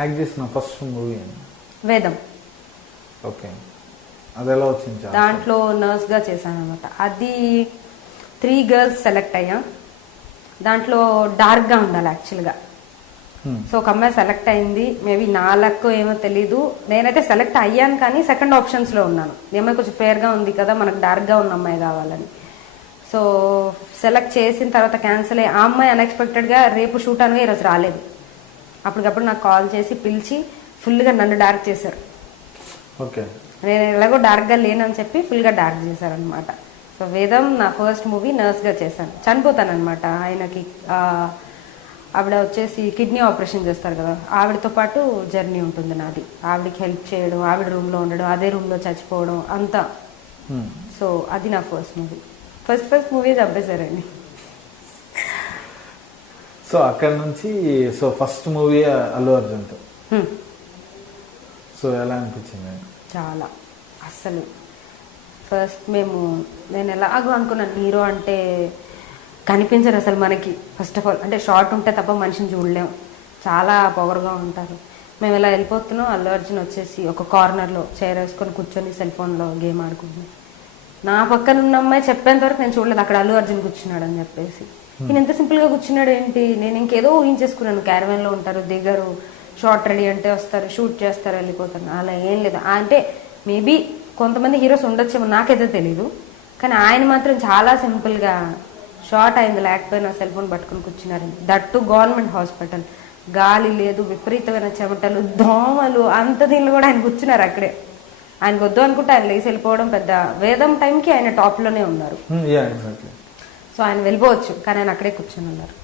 Act చేసిన first movie వేదం. Okay, అది ఎలా వచ్చింది? దాంట్లో నర్స్గా చేశాను అనమాట. అది 3 గర్ల్స్ సెలెక్ట్ అయ్యా. దాంట్లో డార్క్గా ఉండాలి యాక్చువల్గా. సో ఒక అమ్మాయి సెలెక్ట్ అయింది. మేబీ నా లక్ ఏమో తెలీదు, నేనైతే సెలెక్ట్ అయ్యాను కానీ సెకండ్ ఆప్షన్స్లో ఉన్నాను. ఏమో కొంచెం ఫేర్గా ఉంది కదా, మనకు డార్క్గా ఉన్న అమ్మాయి కావాలని. సో సెలెక్ట్ చేసిన తర్వాత క్యాన్సిల్ అయ్యి ఆ అమ్మాయి అన్ఎక్స్పెక్టెడ్గా రేపు షూట్ అనగా ఈరోజు రాలేదు. అప్పటికప్పుడు నాకు కాల్ చేసి పిలిచి ఫుల్గా నన్ను డార్క్ చేశారు. ఓకే, నేను ఎలాగో డార్క్గా లేనని చెప్పి ఫుల్గా డార్క్ చేశారనమాట. సో వేదం నా ఫస్ట్ మూవీ, నర్స్గా చేశాను. చనిపోతానమాట. ఆయనకి ఆవిడ వచ్చేసి కిడ్నీ ఆపరేషన్ చేస్తారు కదా, ఆవిడతో పాటు జర్నీ ఉంటుంది నాది. ఆవిడకి హెల్ప్ చేయడం, ఆవిడ రూమ్లో ఉండడం, అదే రూమ్లో చచ్చిపోవడం అంతా. సో అది నా ఫస్ట్ మూవీ. ఫస్ట్ మూవీ చంపేశారండి. సో అక్కడ నుంచి సో ఫస్ట్ మూవీ అల్లు అర్జున్తో. సో ఎలా అనిపించింది? చాలా అస్సలు ఫస్ట్ నేను ఎలాగో అనుకున్నాను, హీరో అంటే కనిపించరు అసలు మనకి. ఫస్ట్ ఆఫ్ ఆల్ అంటే షార్ట్ ఉంటే తప్ప మనిషిని చూడలేము, చాలా పొగరుగా ఉంటారు. మేము ఇలా వెళ్ళిపోతున్నాం, అల్లు అర్జున్ వచ్చేసి ఒక కార్నర్లో చైర్ వేసుకొని కూర్చొని సెల్ ఫోన్లో గేమ్ ఆడుకుంటున్నాం. నా పక్కన ఉన్న అమ్మాయి చెప్పేంత వరకు నేను చూడలేదు అక్కడ అల్లు అర్జున్ కూర్చున్నాడు అని చెప్పేసి. నేను ఎంత సింపుల్గా కూర్చున్నాడు ఏంటి, నేను ఇంకేదో ఊహించేసుకున్నాను. క్యారవాన్లో ఉంటారు, దిగరు, షార్ట్ రెడీ అంటే వస్తారు, షూట్ చేస్తారు, వెళ్ళిపోతాను. అలా ఏం లేదు. అంటే మేబీ కొంతమంది హీరోస్ ఉండొచ్చేమో, నాకైతే తెలీదు. కానీ ఆయన మాత్రం చాలా సింపుల్గా షార్ట్ అయింది లేకపోయినా సెల్ ఫోన్ పట్టుకుని కూర్చున్నారు. దట్టు గవర్నమెంట్ హాస్పిటల్, గాలి లేదు, విపరీతమైన చెమటలు, దోమలు, అంత దీనిలో కూడా ఆయన కూర్చున్నారు అక్కడే. ఆయనకు వద్దు అనుకుంటే ఆయన లేచి వెళ్ళిపోవడం పెద్ద. వేదం టైంకి ఆయన టాప్లోనే ఉన్నారు. Yeah, exactly. సో ఆయన వెళ్ళిపోవచ్చు, కానీ ఆయన అక్కడే కూర్చొని ఉన్నారు.